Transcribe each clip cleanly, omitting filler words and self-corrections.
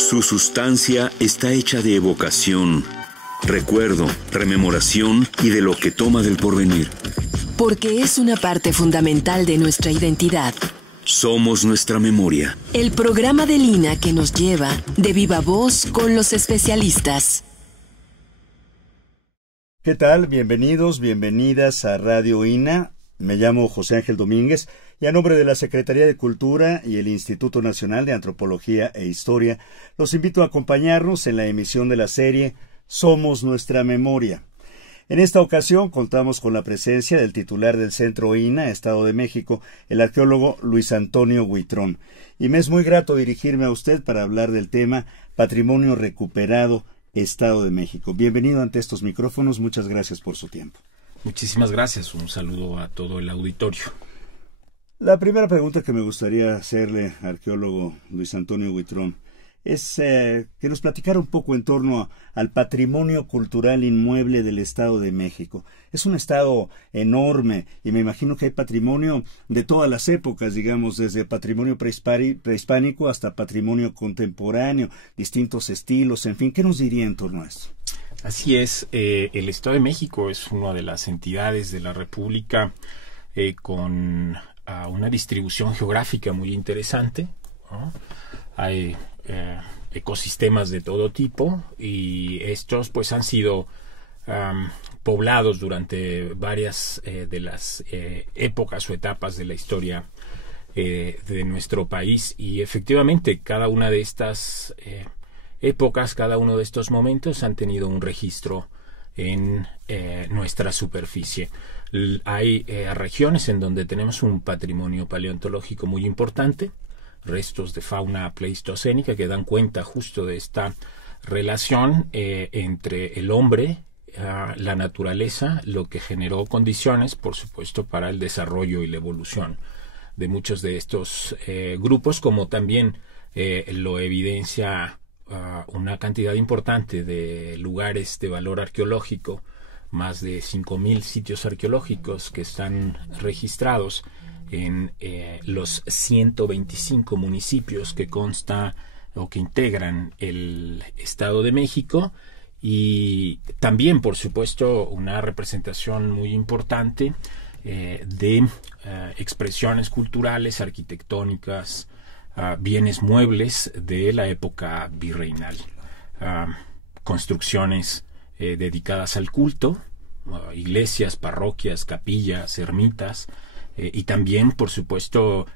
Su sustancia está hecha de evocación, recuerdo, rememoración y de lo que toma del porvenir. Porque es una parte fundamental de nuestra identidad. Somos nuestra memoria. El programa de Lina que nos lleva de viva voz con los especialistas. ¿Qué tal? Bienvenidos, bienvenidas a Radio INA. Me llamo José Ángel Domínguez y a nombre de la Secretaría de Cultura y el Instituto Nacional de Antropología e Historia, los invito a acompañarnos en la emisión de la serie Somos nuestra memoria. En esta ocasión contamos con la presencia del titular del Centro INA, Estado de México, el arqueólogo Luis Antonio Huitrón. Y me es muy grato dirigirme a usted para hablar del tema Patrimonio Recuperado, Estado de México. Bienvenido ante estos micrófonos, muchas gracias por su tiempo. Muchísimas gracias, un saludo a todo el auditorio. La primera pregunta que me gustaría hacerle, arqueólogo Luis Antonio Huitrón, es que nos platicara un poco en torno al patrimonio cultural inmueble del Estado de México. Es un estado enorme y me imagino que hay patrimonio de todas las épocas, digamos, desde patrimonio prehispánico hasta patrimonio contemporáneo, distintos estilos, en fin. ¿Qué nos diría en torno a esto? Así es, el Estado de México es una de las entidades de la República con una distribución geográfica muy interesante, ¿no? Hay ecosistemas de todo tipo y estos pues han sido poblados durante varias de las épocas o etapas de la historia de nuestro país, y efectivamente cada una de estas épocas, cada uno de estos momentos han tenido un registro en nuestra superficie. Hay regiones en donde tenemos un patrimonio paleontológico muy importante, restos de fauna pleistocénica que dan cuenta justo de esta relación entre el hombre, la naturaleza, lo que generó condiciones, por supuesto, para el desarrollo y la evolución de muchos de estos grupos, como también lo evidencia una cantidad importante de lugares de valor arqueológico, más de 5,000 sitios arqueológicos que están registrados en los 125 municipios que consta o que integran el Estado de México, y también, por supuesto, una representación muy importante de expresiones culturales, arquitectónicas, bienes muebles de la época virreinal, construcciones dedicadas al culto, iglesias, parroquias, capillas, ermitas, y también, por supuesto,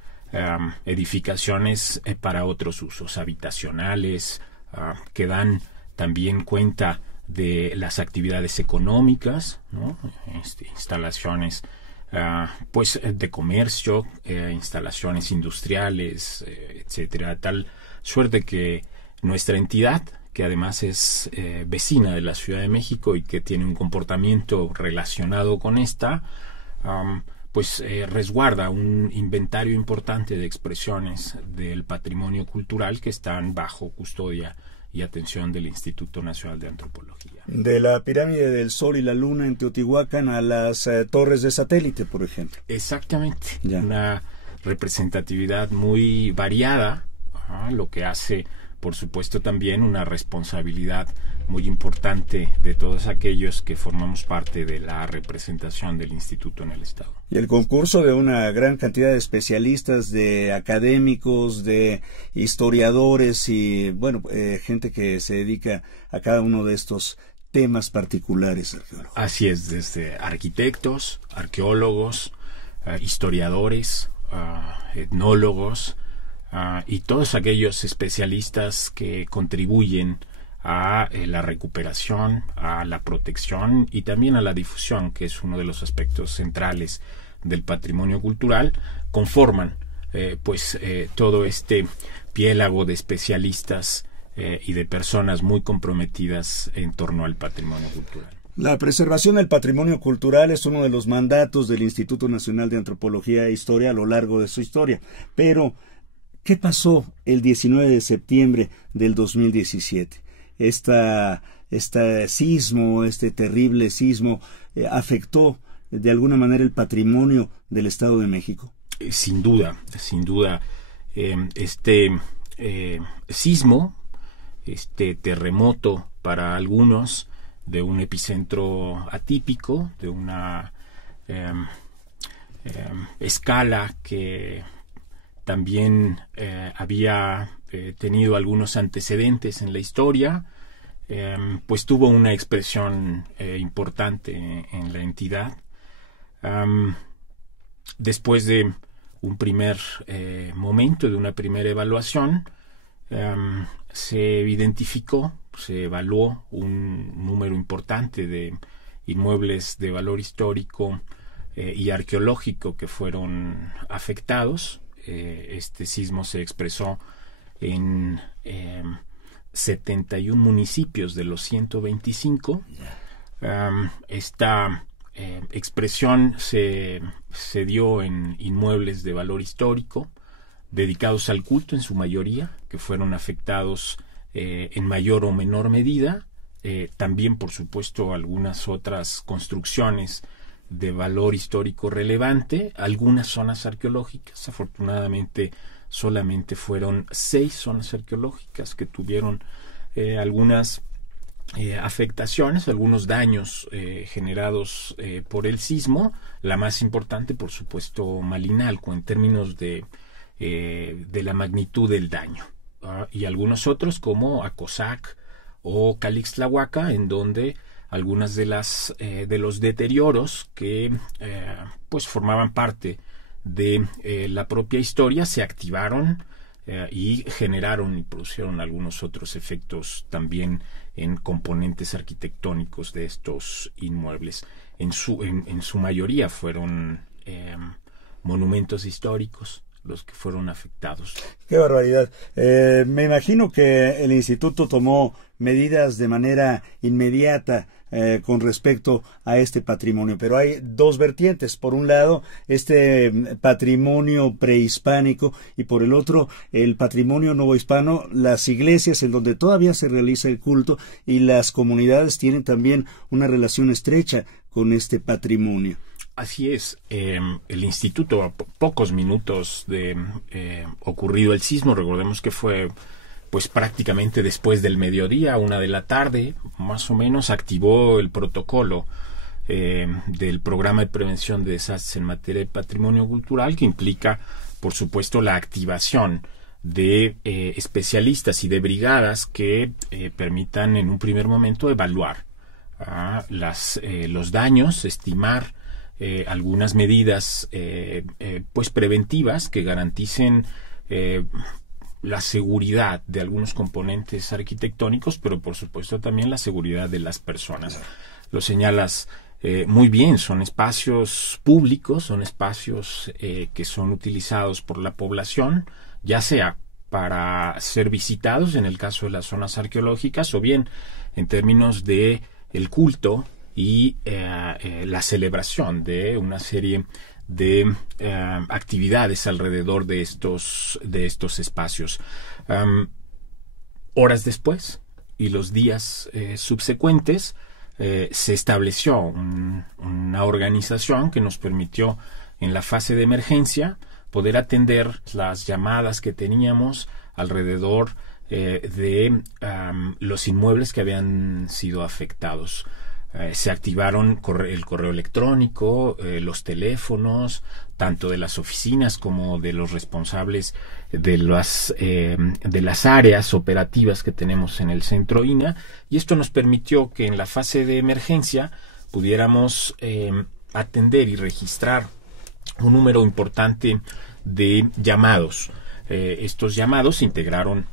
edificaciones para otros usos habitacionales, que dan también cuenta de las actividades económicas, ¿no? Instalaciones pues de comercio, instalaciones industriales, etcétera, tal suerte que nuestra entidad, que además es vecina de la Ciudad de México y que tiene un comportamiento relacionado con esta, resguarda un inventario importante de expresiones del patrimonio cultural que están bajo custodia y atención del Instituto Nacional de Antropología. De la pirámide del Sol y la Luna en Teotihuacán a las torres de satélite, por ejemplo. Exactamente. Ya. Una representatividad muy variada, lo que hace, por supuesto, también una responsabilidad muy importante de todos aquellos que formamos parte de la representación del Instituto en el Estado. Y el concurso de una gran cantidad de especialistas, de académicos, de historiadores y, gente que se dedica a cada uno de estos temas particulares, arqueólogo. Así es, desde arquitectos, arqueólogos, historiadores, etnólogos, y todos aquellos especialistas que contribuyen a la recuperación, a la protección y también a la difusión, que es uno de los aspectos centrales del patrimonio cultural, conforman todo este piélago de especialistas y de personas muy comprometidas en torno al patrimonio cultural. La preservación del patrimonio cultural es uno de los mandatos del Instituto Nacional de Antropología e Historia a lo largo de su historia, pero ¿qué pasó el 19 de septiembre del 2017? Este sismo, este terrible sismo, afectó de alguna manera el patrimonio del Estado de México. Sin duda, este sismo este terremoto para algunos, de un epicentro atípico, de una escala que también había tenido algunos antecedentes en la historia, pues tuvo una expresión importante en la entidad. Después de un primer momento, de una primera evaluación, se identificó, se evaluó un número importante de inmuebles de valor histórico y arqueológico que fueron afectados. Este sismo se expresó en 71 municipios de los 125. Esta expresión se dio en inmuebles de valor histórico dedicados al culto en su mayoría, que fueron afectados en mayor o menor medida. También, por supuesto, algunas otras construcciones de valor histórico relevante, algunas zonas arqueológicas. Afortunadamente, solamente fueron 6 zonas arqueológicas que tuvieron algunas afectaciones, algunos daños generados por el sismo. La más importante, por supuesto, Malinalco, en términos de la magnitud del daño. Y algunos otros, como Acosac o Calixtlahuaca, en donde algunas de los deterioros que pues formaban parte de la propia historia se activaron y generaron y produjeron algunos otros efectos también en componentes arquitectónicos de estos inmuebles. En su mayoría fueron monumentos históricos los que fueron afectados. ¡Qué barbaridad! Me imagino que el instituto tomó medidas de manera inmediata con respecto a este patrimonio, pero hay dos vertientes: por un lado este patrimonio prehispánico y por el otro el patrimonio novohispano, las iglesias en donde todavía se realiza el culto, y las comunidades tienen también una relación estrecha con este patrimonio. Así es. El instituto, a pocos minutos de ocurrido el sismo, recordemos que fue pues prácticamente después del mediodía, 1 de la tarde, más o menos, activó el protocolo del programa de prevención de desastres en materia de patrimonio cultural, que implica, por supuesto, la activación de especialistas y de brigadas que permitan en un primer momento evaluar los daños, estimar algunas medidas pues preventivas que garanticen la seguridad de algunos componentes arquitectónicos, pero por supuesto también la seguridad de las personas. Lo señalas muy bien, son espacios públicos, son espacios que son utilizados por la población, ya sea para ser visitados en el caso de las zonas arqueológicas, o bien en términos de el culto y la celebración de una serie de actividades alrededor de estos espacios. Horas después y los días subsecuentes se estableció una organización que nos permitió en la fase de emergencia poder atender las llamadas que teníamos alrededor de los inmuebles que habían sido afectados. Se activaron el correo electrónico, los teléfonos, tanto de las oficinas como de los responsables de las áreas operativas que tenemos en el centro INA, y esto nos permitió que en la fase de emergencia pudiéramos atender y registrar un número importante de llamados. Estos llamados integraron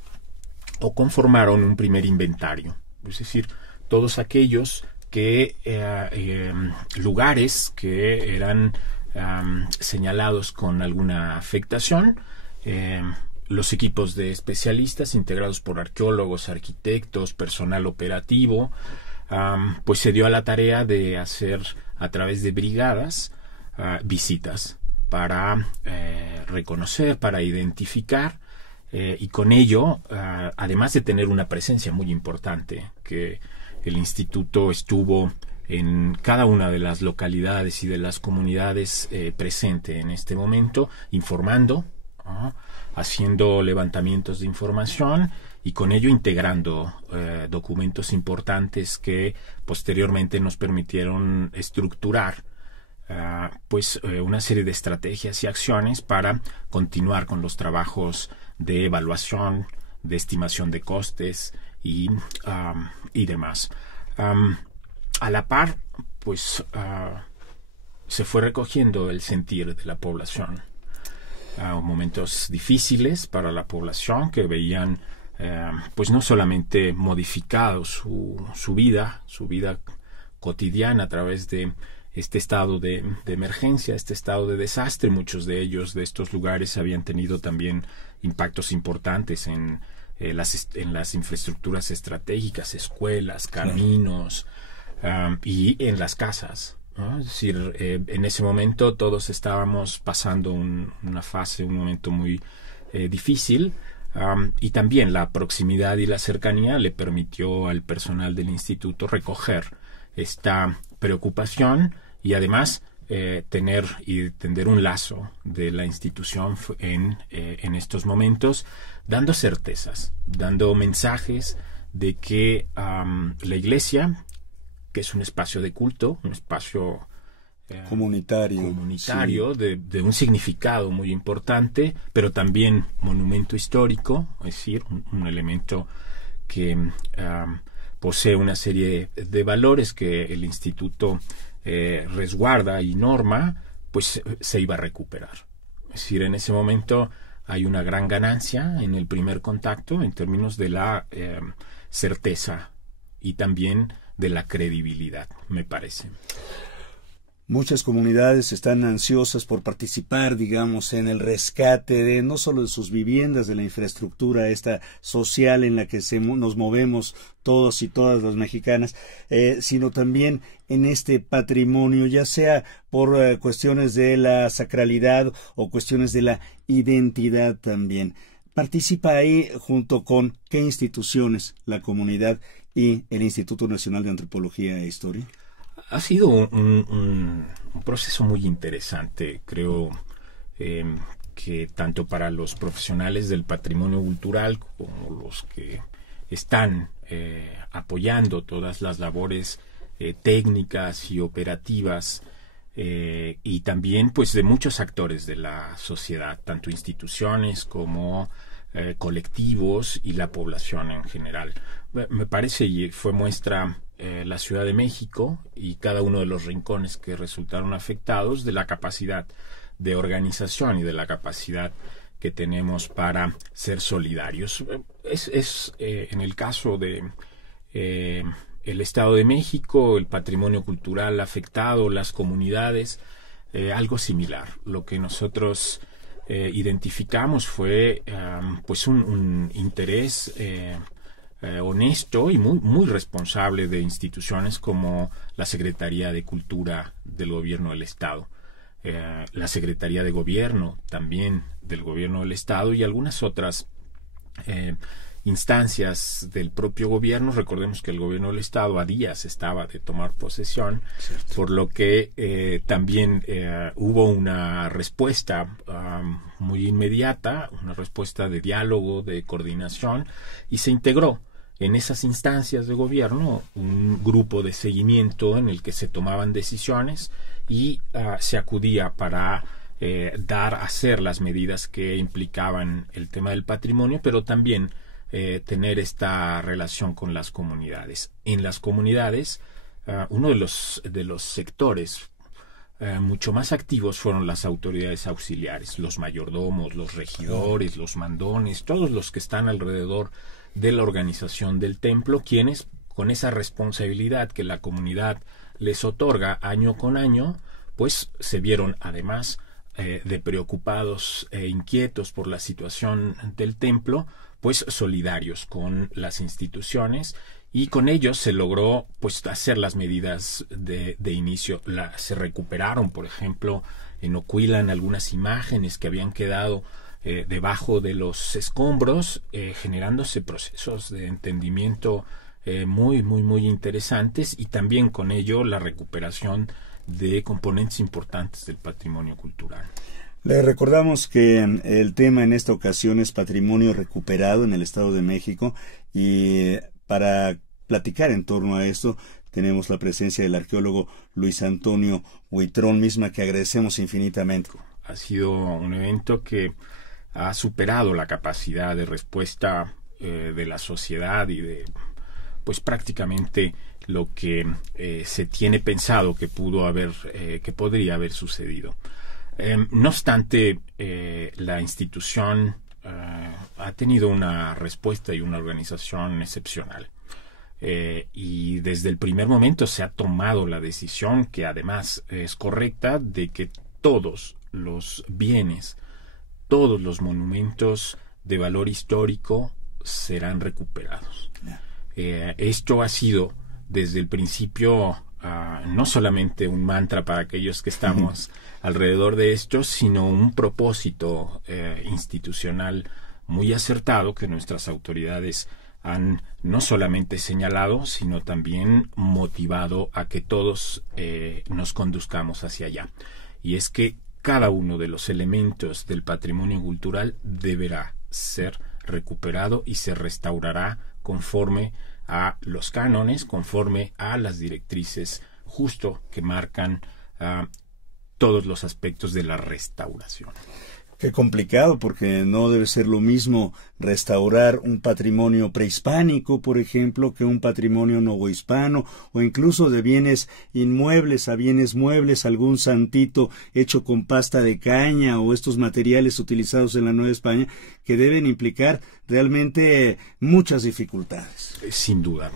o conformaron un primer inventario, es decir, todos aquellos lugares que eran señalados con alguna afectación. Los equipos de especialistas integrados por arqueólogos, arquitectos, personal operativo, pues se dio a la tarea de hacer a través de brigadas visitas para reconocer, para identificar, y con ello, además de tener una presencia muy importante, que el instituto estuvo en cada una de las localidades y de las comunidades presente en este momento, informando, haciendo levantamientos de información y con ello integrando documentos importantes que posteriormente nos permitieron estructurar una serie de estrategias y acciones para continuar con los trabajos de evaluación, de estimación de costes y demás. A la par, pues se fue recogiendo el sentir de la población. Momentos difíciles para la población que veían pues no solamente modificado su vida cotidiana a través de este estado de emergencia, este estado de desastre. Muchos de ellos, de estos lugares, habían tenido también impactos importantes en las infraestructuras estratégicas, escuelas, caminos, y en las casas, ¿no? Es decir, en ese momento todos estábamos pasando un momento muy difícil, y también la proximidad y la cercanía le permitió al personal del instituto recoger esta preocupación y además tener y tender un lazo de la institución en estos momentos, dando certezas, dando mensajes de que la Iglesia, que es un espacio de culto, un espacio comunitario sí, de un significado muy importante, pero también monumento histórico, es decir, un elemento que posee una serie de valores que el instituto resguarda y norma, pues se iba a recuperar. Es decir, en ese momento hay una gran ganancia en el primer contacto en términos de la certeza y también de la credibilidad, me parece. Muchas comunidades están ansiosas por participar, digamos, en el rescate de no solo de sus viviendas, de la infraestructura esta social en la que nos movemos todos y todas las mexicanas, sino también en este patrimonio, ya sea por cuestiones de la sacralidad o cuestiones de la identidad también. Participa ahí junto con ¿qué instituciones? La comunidad y el Instituto Nacional de Antropología e Historia. Ha sido un proceso muy interesante, creo que tanto para los profesionales del patrimonio cultural como los que están apoyando todas las labores técnicas y operativas, y también pues de muchos actores de la sociedad, tanto instituciones como colectivos y la población en general. Me parece, y fue muestra la Ciudad de México y cada uno de los rincones que resultaron afectados, de la capacidad de organización y de la capacidad que tenemos para ser solidarios. Es en el caso de el Estado de México, el patrimonio cultural afectado, las comunidades, algo similar. Lo que nosotros identificamos fue pues un interés honesto y muy responsable de instituciones como la Secretaría de Cultura del Gobierno del Estado, la Secretaría de Gobierno también del Gobierno del Estado y algunas otras instancias del propio gobierno. Recordemos que el Gobierno del Estado a días estaba de tomar posesión, cierto, por lo que también hubo una respuesta muy inmediata, una respuesta de diálogo, de coordinación, y se integró en esas instancias de gobierno un grupo de seguimiento en el que se tomaban decisiones y se acudía para hacer las medidas que implicaban el tema del patrimonio, pero también tener esta relación con las comunidades. En las comunidades, uno de los sectores mucho más activos fueron las autoridades auxiliares, los mayordomos, los regidores, los mandones, todos los que están alrededor de la organización del templo, quienes con esa responsabilidad que la comunidad les otorga año con año, pues se vieron además de preocupados e inquietos por la situación del templo, pues solidarios con las instituciones, y con ellos se logró pues hacer las medidas de inicio. Se recuperaron, por ejemplo, en Ocuilan algunas imágenes que habían quedado debajo de los escombros, generándose procesos de entendimiento muy interesantes, y también con ello la recuperación de componentes importantes del patrimonio cultural. Le recordamos que el tema en esta ocasión es patrimonio recuperado en el Estado de México, y para platicar en torno a esto tenemos la presencia del arqueólogo Luis Antonio Huitrón, misma que agradecemos infinitamente. Ha sido un evento que ha superado la capacidad de respuesta de la sociedad y de, pues, prácticamente lo que se tiene pensado que que podría haber sucedido. No obstante, la institución ha tenido una respuesta y una organización excepcional. Y desde el primer momento se ha tomado la decisión, que además es correcta, de que todos los bienes, todos los monumentos de valor histórico serán recuperados. Esto ha sido desde el principio no solamente un mantra para aquellos que estamos alrededor de esto, sino un propósito institucional muy acertado que nuestras autoridades han no solamente señalado, sino también motivado a que todos nos conduzcamos hacia allá. Y es que cada uno de los elementos del patrimonio cultural deberá ser recuperado y se restaurará conforme a los cánones, conforme a las directrices justo que marcan todos los aspectos de la restauración. Qué complicado, porque no debe ser lo mismo restaurar un patrimonio prehispánico, por ejemplo, que un patrimonio novohispano, o incluso de bienes inmuebles a bienes muebles, algún santito hecho con pasta de caña o estos materiales utilizados en la Nueva España, que deben implicar realmente muchas dificultades. Sin duda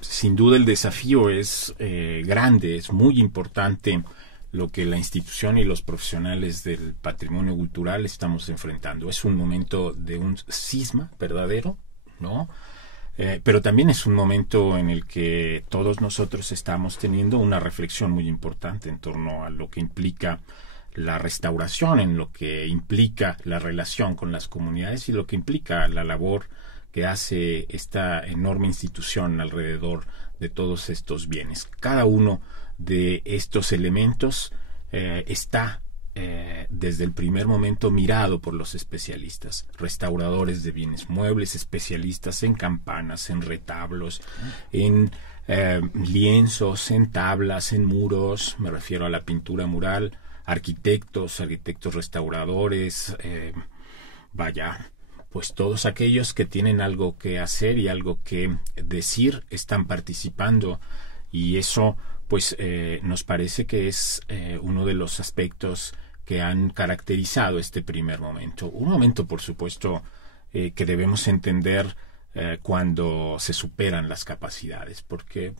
el desafío es grande, es muy importante lo que la institución y los profesionales del patrimonio cultural estamos enfrentando. Es un momento de un cisma verdadero, ¿no? Pero también es un momento en el que todos nosotros estamos teniendo una reflexión muy importante en torno a lo que implica la restauración, en lo que implica la relación con las comunidades y lo que implica la labor que hace esta enorme institución alrededor de todos estos bienes. Cada uno de estos elementos está desde el primer momento mirado por los especialistas, restauradores de bienes muebles, especialistas en campanas, en retablos, en lienzos, en tablas, en muros, me refiero a la pintura mural, arquitectos restauradores, pues todos aquellos que tienen algo que hacer y algo que decir están participando, y eso pues nos parece que es uno de los aspectos que han caracterizado este primer momento. Un momento, por supuesto, que debemos entender cuando se superan las capacidades, porque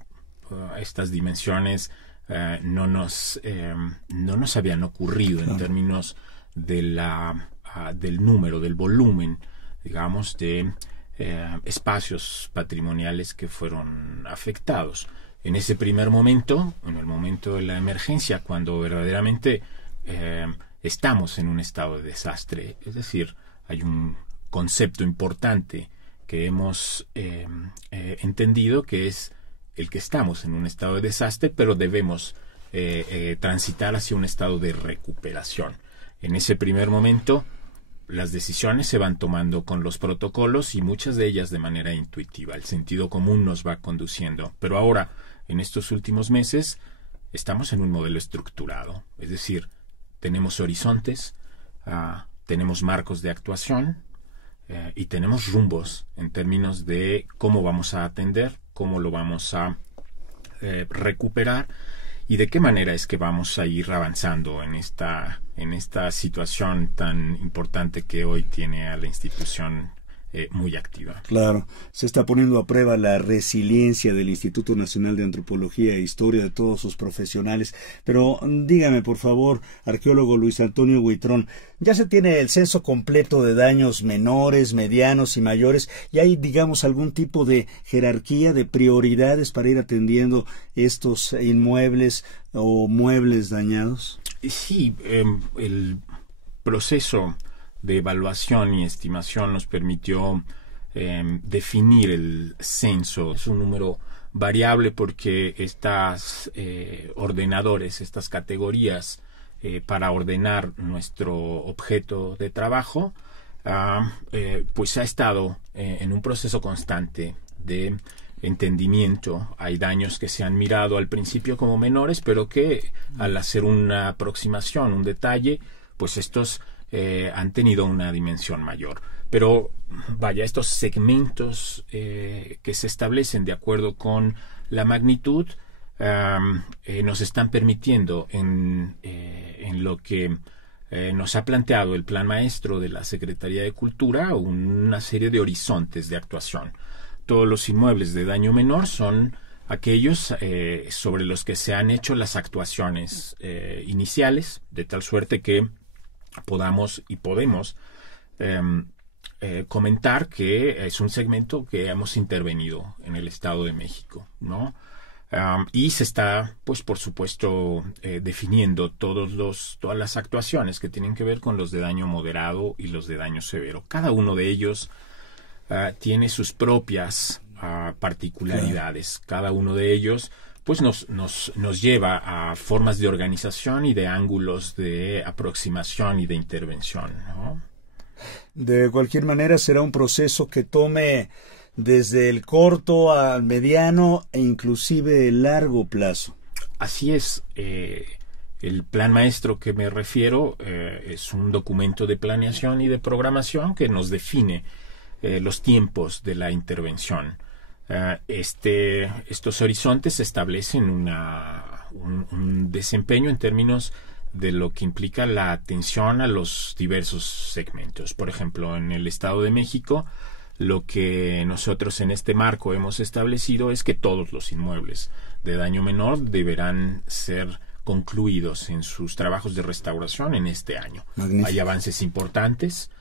estas dimensiones no nos habían ocurrido en términos de del número, del volumen, digamos, de espacios patrimoniales que fueron afectados. En ese primer momento, en el momento de la emergencia, cuando verdaderamente estamos en un estado de desastre, es decir, hay un concepto importante que hemos entendido, que es el que estamos en un estado de desastre, pero debemos transitar hacia un estado de recuperación. En ese primer momento, las decisiones se van tomando con los protocolos y muchas de ellas de manera intuitiva. El sentido común nos va conduciendo. Pero ahora, en estos últimos meses, estamos en un modelo estructurado. Es decir, tenemos horizontes, tenemos marcos de actuación y tenemos rumbos en términos de cómo vamos a atender, cómo lo vamos a recuperar y de qué manera es que vamos a ir avanzando en esta situación tan importante que hoy tiene a la institución muy activa. Claro, se está poniendo a prueba la resiliencia del Instituto Nacional de Antropología e Historia, de todos sus profesionales. Pero dígame, por favor, arqueólogo Luis Antonio Huitrón, ya se tiene el censo completo de daños menores, medianos y mayores, y hay, digamos, algún tipo de jerarquía, de prioridades para ir atendiendo estos inmuebles o muebles dañados. Sí, el proceso de evaluación y estimación nos permitió definir el censo. Es un número variable porque estas ordenadores, estas categorías para ordenar nuestro objeto de trabajo, pues ha estado en un proceso constante de entendimiento. Hay daños que se han mirado al principio como menores, pero que al hacer una aproximación, un detalle, pues estos han tenido una dimensión mayor. Pero vaya, estos segmentos que se establecen de acuerdo con la magnitud nos están permitiendo en lo que nos ha planteado el plan maestro de la Secretaría de Cultura una serie de horizontes de actuación. Todos los inmuebles de daño menor son aquellos sobre los que se han hecho las actuaciones iniciales, de tal suerte que podemos comentar que es un segmento que hemos intervenido en el Estado de México, ¿no? Y se está, pues por supuesto, definiendo todas las actuaciones que tienen que ver con los de daño moderado y los de daño severo. Cada uno de ellos tiene sus propias particularidades. Cada uno de ellos pues nos lleva a formas de organización y de ángulos de aproximación y de intervención, ¿no? De cualquier manera será un proceso que tome desde el corto al mediano e inclusive el largo plazo. Así es. El plan maestro que me refiero es un documento de planeación y de programación que nos define los tiempos de la intervención. Estos horizontes establecen un desempeño en términos de lo que implica la atención a los diversos segmentos. Por ejemplo, en el Estado de México, lo que nosotros en este marco hemos establecido es que todos los inmuebles de daño menor deberán ser concluidos en sus trabajos de restauración en este año. Magnífico. Hay avances importantes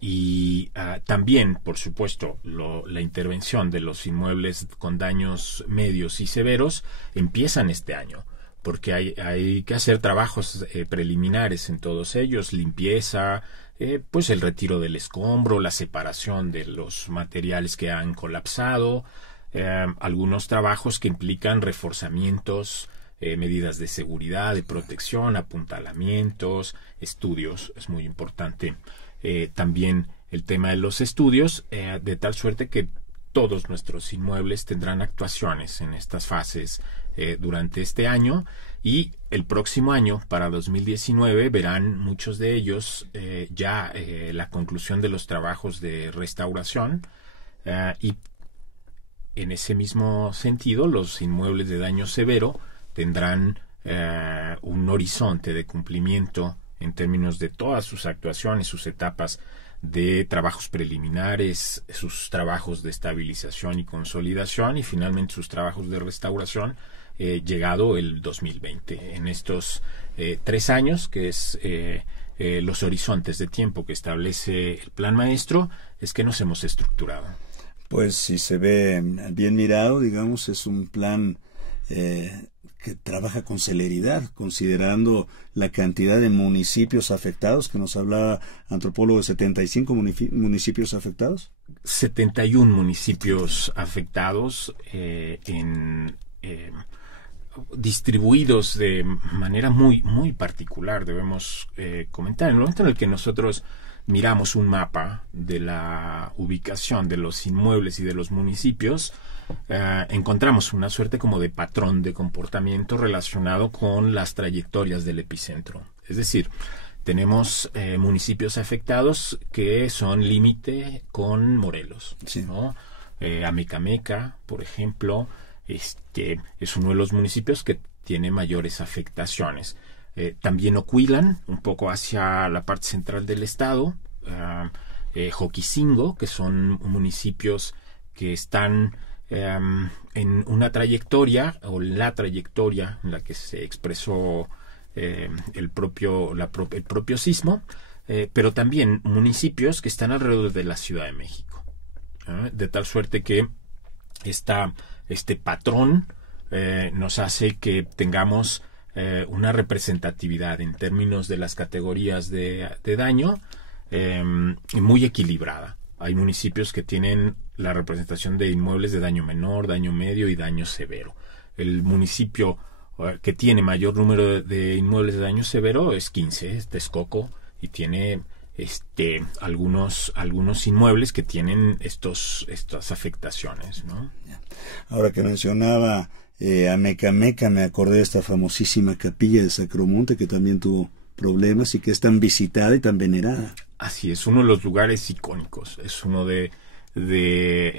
y también, por supuesto, la intervención de los inmuebles con daños medios y severos empiezan este año, porque hay que hacer trabajos preliminares en todos ellos, limpieza, pues el retiro del escombro, la separación de los materiales que han colapsado, algunos trabajos que implican reforzamientos, medidas de seguridad, de protección, apuntalamientos, estudios, es muy importante. También el tema de los estudios, de tal suerte que todos nuestros inmuebles tendrán actuaciones en estas fases durante este año, y el próximo año, para 2019, verán muchos de ellos ya la conclusión de los trabajos de restauración, y en ese mismo sentido los inmuebles de daño severo tendrán un horizonte de cumplimiento en términos de todas sus actuaciones, sus etapas de trabajos preliminares, sus trabajos de estabilización y consolidación, y finalmente sus trabajos de restauración, llegado el 2020. En estos 3 años, que es los horizontes de tiempo que establece el plan maestro, es que nos hemos estructurado. Pues si se ve bien mirado, digamos, es un plan que trabaja con celeridad, considerando la cantidad de municipios afectados, que nos hablaba antropólogo, de 75 municipios afectados. 71 municipios afectados, distribuidos de manera muy, muy particular, debemos comentar. En el momento en el que nosotros miramos un mapa de la ubicación de los inmuebles y de los municipios, encontramos una suerte como de patrón de comportamiento relacionado con las trayectorias del epicentro. Es decir, tenemos municipios afectados que son límite con Morelos, sí, ¿no? Amecameca, por ejemplo, es uno de los municipios que tiene mayores afectaciones. También Ocuilan, un poco hacia la parte central del estado, Joquicingo, que son municipios que están en una trayectoria, o la trayectoria en la que se expresó el propio sismo, pero también municipios que están alrededor de la Ciudad de México, de tal suerte que este patrón nos hace que tengamos una representatividad en términos de las categorías de daño muy equilibrada. Hay municipios que tienen la representación de inmuebles de daño menor, daño medio y daño severo. El municipio que tiene mayor número de inmuebles de daño severo es 15, es Texcoco, y tiene algunos inmuebles que tienen estas afectaciones, ¿no? Ahora que mencionaba a Mecameca, me acordé de esta famosísima capilla de Sacromonte que también tuvo problemas y que es tan visitada y tan venerada. Así es, uno de los lugares icónicos, es uno de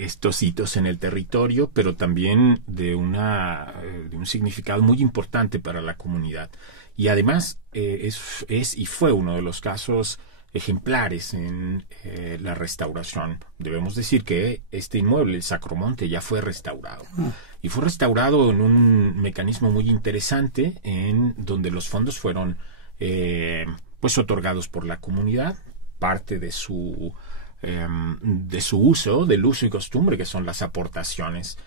estos hitos en el territorio, pero también de un significado muy importante para la comunidad. Y además es y fue uno de los casos ejemplares en la restauración. Debemos decir que este inmueble, el Sacromonte, ya fue restaurado. Y fue restaurado en un mecanismo muy interesante, en donde los fondos fueron pues otorgados por la comunidad, parte de su uso, del uso y costumbre, que son las aportaciones,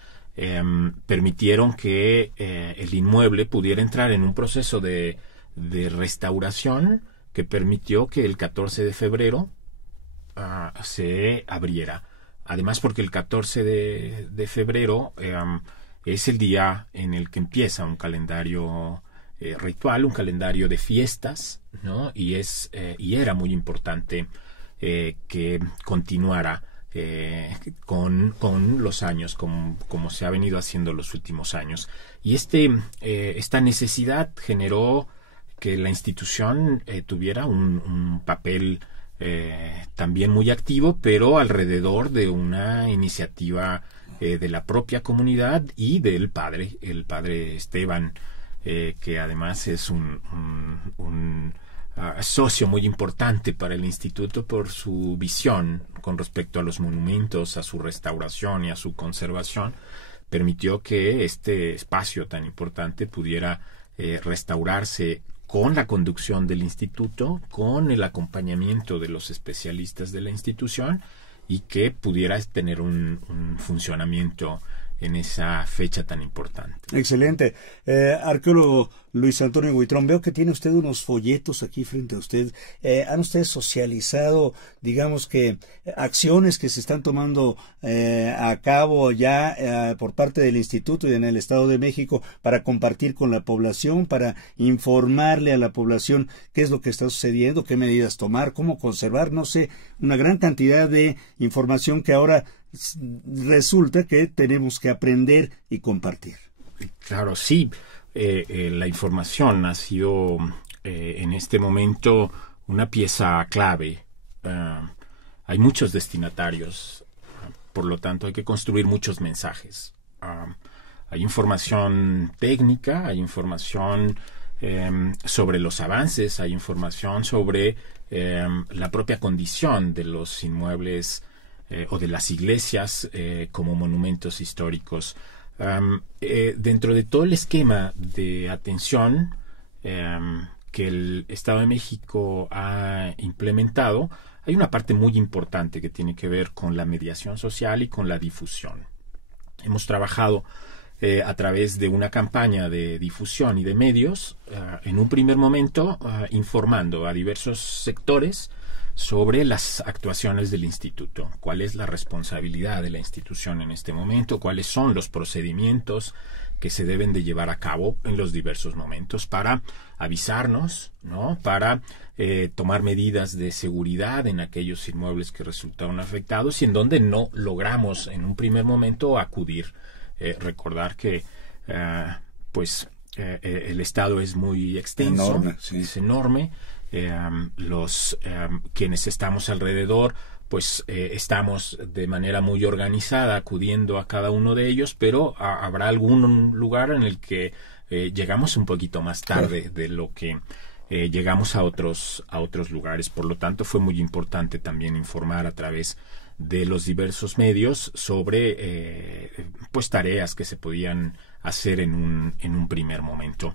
permitieron que el inmueble pudiera entrar en un proceso de restauración que permitió que el 14 de febrero se abriera. Además, porque el 14 de febrero es el día en el que empieza un calendario ritual, un calendario de fiestas, ¿no? Y era muy importante que continuara con los años, como se ha venido haciendo los últimos años. Y esta necesidad generó que la institución tuviera un papel también muy activo, pero alrededor de una iniciativa de la propia comunidad y del padre, el padre Esteban, que además es un socio muy importante para el instituto por su visión con respecto a los monumentos, a su restauración y a su conservación. Permitió que este espacio tan importante pudiera restaurarse con la conducción del instituto, con el acompañamiento de los especialistas de la institución, y que pudiera tener un funcionamiento en esa fecha tan importante. Excelente. Arqueólogo Luis Antonio Huitrón, veo que tiene usted unos folletos aquí frente a usted. ¿Han ustedes socializado, digamos que, acciones que se están tomando a cabo ya por parte del Instituto y en el Estado de México para compartir con la población, para informarle a la población qué es lo que está sucediendo, qué medidas tomar, cómo conservar, no sé, una gran cantidad de información que ahora resulta que tenemos que aprender y compartir? Claro, sí. La información ha sido en este momento una pieza clave. Hay muchos destinatarios, por lo tanto hay que construir muchos mensajes. Hay información técnica, hay información sobre los avances, hay información sobre la propia condición de los inmuebles o de las iglesias como monumentos históricos. Dentro de todo el esquema de atención que el Estado de México ha implementado, hay una parte muy importante que tiene que ver con la mediación social y con la difusión. Hemos trabajado a través de una campaña de difusión y de medios, en un primer momento informando a diversos sectores sobre las actuaciones del instituto, cuál es la responsabilidad de la institución en este momento, cuáles son los procedimientos que se deben de llevar a cabo en los diversos momentos para avisarnos, ¿no? Para tomar medidas de seguridad en aquellos inmuebles que resultaron afectados y en donde no logramos en un primer momento acudir. Recordar que el estado es muy extenso, enorme, sí. Es enorme. Quienes estamos alrededor, estamos de manera muy organizada acudiendo a cada uno de ellos, pero habrá algún lugar en el que llegamos un poquito más tarde de lo que llegamos a otros lugares. Por lo tanto, fue muy importante también informar a través de los diversos medios sobre tareas que se podían hacer en un primer momento.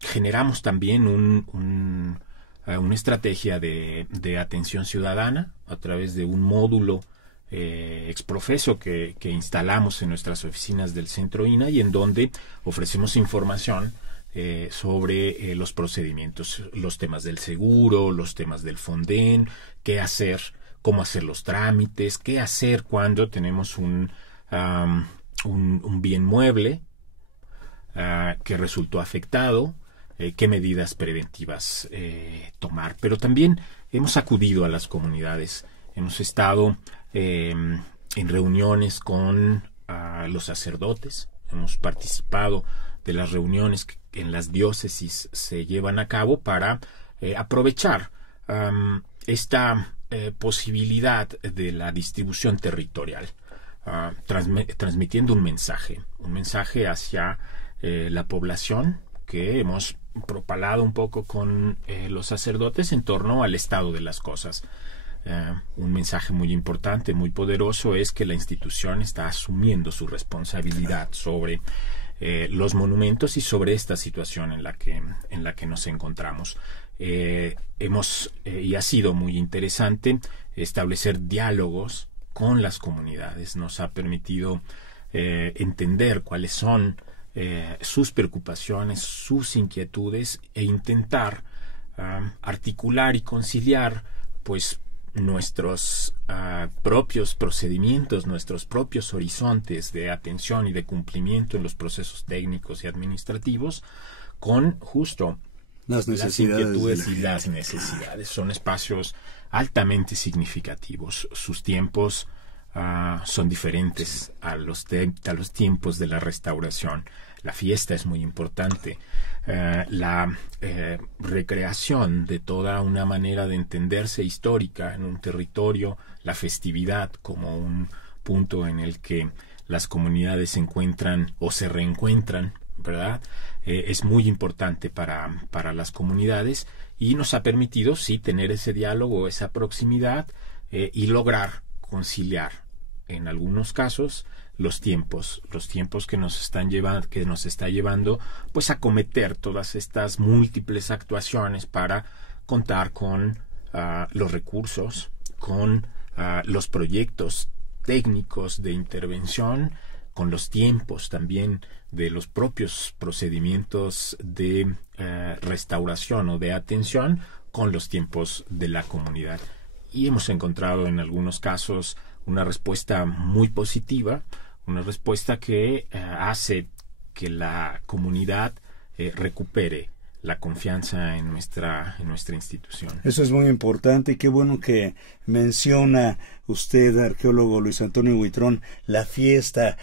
Generamos también una estrategia de atención ciudadana a través de un módulo exprofeso que instalamos en nuestras oficinas del Centro INA y en donde ofrecemos información sobre los procedimientos, los temas del seguro, los temas del Fonden, qué hacer, cómo hacer los trámites, qué hacer cuando tenemos un bien mueble que resultó afectado, qué medidas preventivas tomar. Pero también hemos acudido a las comunidades, hemos estado en reuniones con los sacerdotes, hemos participado de las reuniones que en las diócesis se llevan a cabo para aprovechar esta posibilidad de la distribución territorial, transmitiendo un mensaje hacia la población que hemos propalado un poco con los sacerdotes en torno al estado de las cosas. Un mensaje muy importante, muy poderoso, es que la institución está asumiendo su responsabilidad sobre los monumentos y sobre esta situación en la que nos encontramos. Y ha sido muy interesante establecer diálogos con las comunidades. Nos ha permitido entender cuáles son sus preocupaciones, sus inquietudes, e intentar articular y conciliar pues nuestros propios procedimientos, nuestros propios horizontes de atención y de cumplimiento en los procesos técnicos y administrativos con justo las inquietudes y las necesidades. Son espacios altamente significativos. Sus tiempos son diferentes a los tiempos de la restauración. La fiesta es muy importante. La recreación de toda una manera de entenderse histórica en un territorio, la festividad como un punto en el que las comunidades se encuentran o se reencuentran, ¿verdad? Es muy importante para las comunidades, y nos ha permitido, sí, tener ese diálogo, esa proximidad, y lograr conciliar en algunos casos los tiempos que nos está llevando pues a cometer todas estas múltiples actuaciones para contar con los recursos, con los proyectos técnicos de intervención, con los tiempos también de los propios procedimientos de restauración o de atención, con los tiempos de la comunidad. Y hemos encontrado en algunos casos una respuesta muy positiva, una respuesta que hace que la comunidad recupere la confianza en nuestra institución. Eso es muy importante, y qué bueno que menciona usted, arqueólogo Luis Antonio Huitrón, las fiestas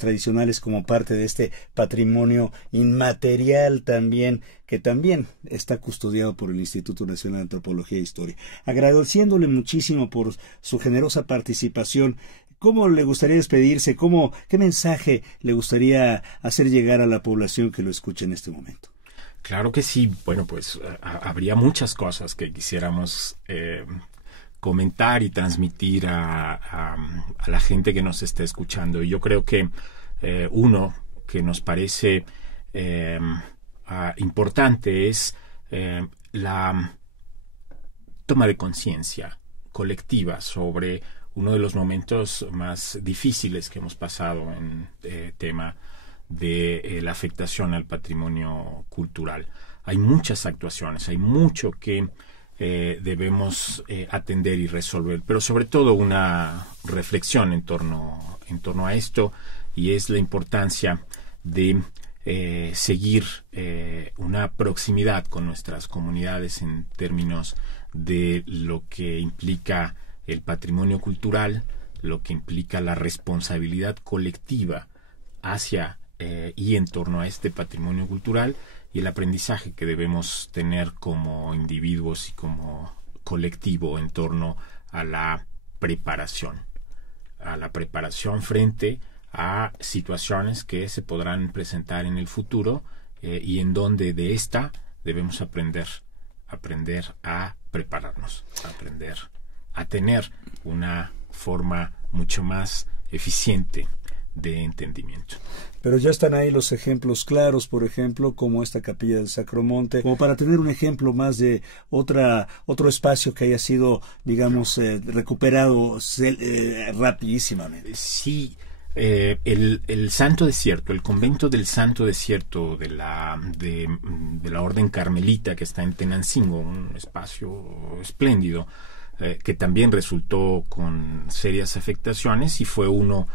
tradicionales como parte de este patrimonio inmaterial también, que también está custodiado por el Instituto Nacional de Antropología e Historia. Agradeciéndole muchísimo por su generosa participación. ¿Cómo le gustaría despedirse? ¿Qué mensaje le gustaría hacer llegar a la población que lo escuche en este momento? Claro que sí. Bueno, pues habría muchas cosas que quisiéramos comentar y transmitir a la gente que nos está escuchando. Y yo creo que uno que nos parece importante es la toma de conciencia colectiva sobre uno de los momentos más difíciles que hemos pasado en tema de la afectación al patrimonio cultural. Hay muchas actuaciones, hay mucho que debemos atender y resolver, pero sobre todo una reflexión en torno a esto, y es la importancia de seguir una proximidad con nuestras comunidades en términos de lo que implica el patrimonio cultural, lo que implica la responsabilidad colectiva hacia y en torno a este patrimonio cultural, y el aprendizaje que debemos tener como individuos y como colectivo en torno a la preparación frente a situaciones que se podrán presentar en el futuro, y en donde de esta debemos aprender a prepararnos, aprender a tener una forma mucho más eficiente de entendimiento. Pero ya están ahí los ejemplos claros, por ejemplo, como esta capilla del Sacromonte, como para tener un ejemplo más de otro espacio que haya sido, digamos, recuperado rapidísimamente. Sí, el Santo Desierto, el convento del Santo Desierto de la Orden Carmelita, que está en Tenancingo, un espacio espléndido, que también resultó con serias afectaciones, y fue uno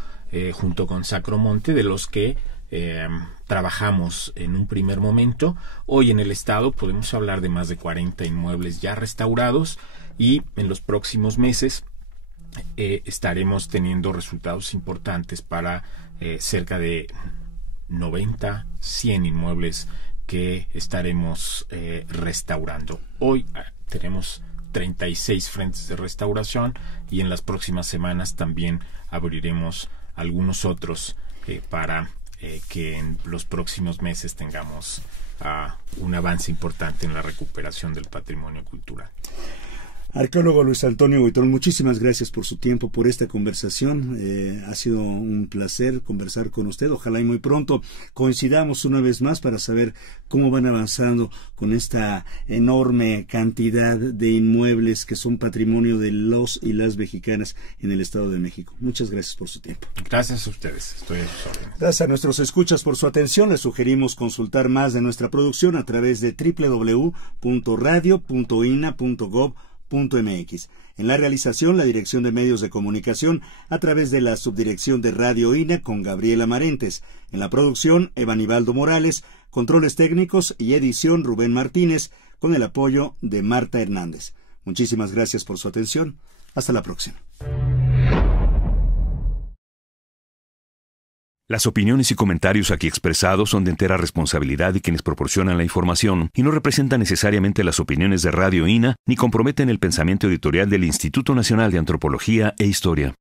junto con Sacromonte de los que trabajamos en un primer momento. Hoy en el estado podemos hablar de más de 40 inmuebles ya restaurados, y en los próximos meses estaremos teniendo resultados importantes para cerca de 90, 100 inmuebles que estaremos restaurando. Hoy tenemos 36 frentes de restauración, y en las próximas semanas también abriremos algunos otros para que en los próximos meses tengamos un avance importante en la recuperación del patrimonio cultural. Arqueólogo Luis Antonio Buitrón, muchísimas gracias por su tiempo, por esta conversación. Ha sido un placer conversar con usted. Ojalá y muy pronto coincidamos una vez más para saber cómo van avanzando con esta enorme cantidad de inmuebles que son patrimonio de los y las mexicanas en el Estado de México. Muchas gracias por su tiempo. Gracias a ustedes. Estoy a sus órdenes. Gracias a nuestros escuchas por su atención. Les sugerimos consultar más de nuestra producción a través de www.radio.ina.gov.mx. En la realización, la Dirección de Medios de Comunicación a través de la Subdirección de Radio INA con Gabriela Marentes. En la producción, Evanibaldo Morales, controles técnicos y edición Rubén Martínez, con el apoyo de Marta Hernández. Muchísimas gracias por su atención. Hasta la próxima. Las opiniones y comentarios aquí expresados son de entera responsabilidad de quienes proporcionan la información y no representan necesariamente las opiniones de Radio INA ni comprometen el pensamiento editorial del Instituto Nacional de Antropología e Historia.